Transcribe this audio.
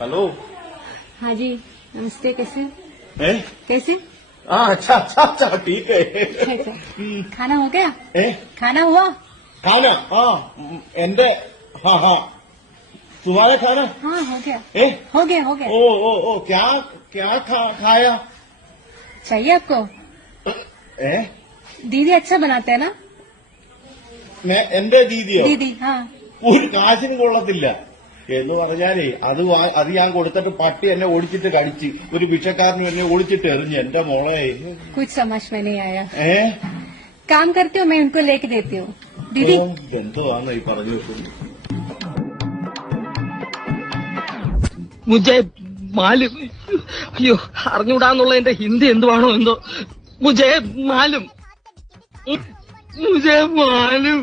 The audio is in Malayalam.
हेलो। हाँ जी, नमस्ते। कैसे हैं? कैसे? हाँ, अच्छा अच्छा अच्छा, ठीक है। अच्छा, खाना हो गया? खाना हुआ? खाना? हाँ, एंडे, हाँ हाँ, तुम्हारा खाना? हाँ, हो गया। हो गया। ओ, क्या क्या खाया? चाहिए आपको? दीदी अच्छा बनाते हैं ना? എന്റെ ദീദിയോ? दीदी, हाँ। ഒരു കാശിനും കൊള്ളത്തില്ല എന്ന് പറഞ്ഞാലേ അത് ഞാൻ കൊടുത്തിട്ട് പട്ടി എന്നെ ഓടിച്ചിട്ട് കടിച്ച്, ഒരു ഭിക്ഷക്കാരനും എന്നെ ഓടിച്ചിട്ട് എറിഞ്ഞ്. എന്റെ മോളെ कुछ समझ में नहीं आया। काम करती हूँ मैं, उनको लेके देती हूँ। दीदी എന്തുവാന്ന് ഈ പറഞ്ഞു വെക്കുന്നത്? മുജെ മാലും, അയ്യോ അറിഞ്ഞൂടാന്നുള്ള എന്റെ ഹിന്ദി എന്തുവാണോ എന്തോ. മുജെ മാലും, മുജെ മാലും.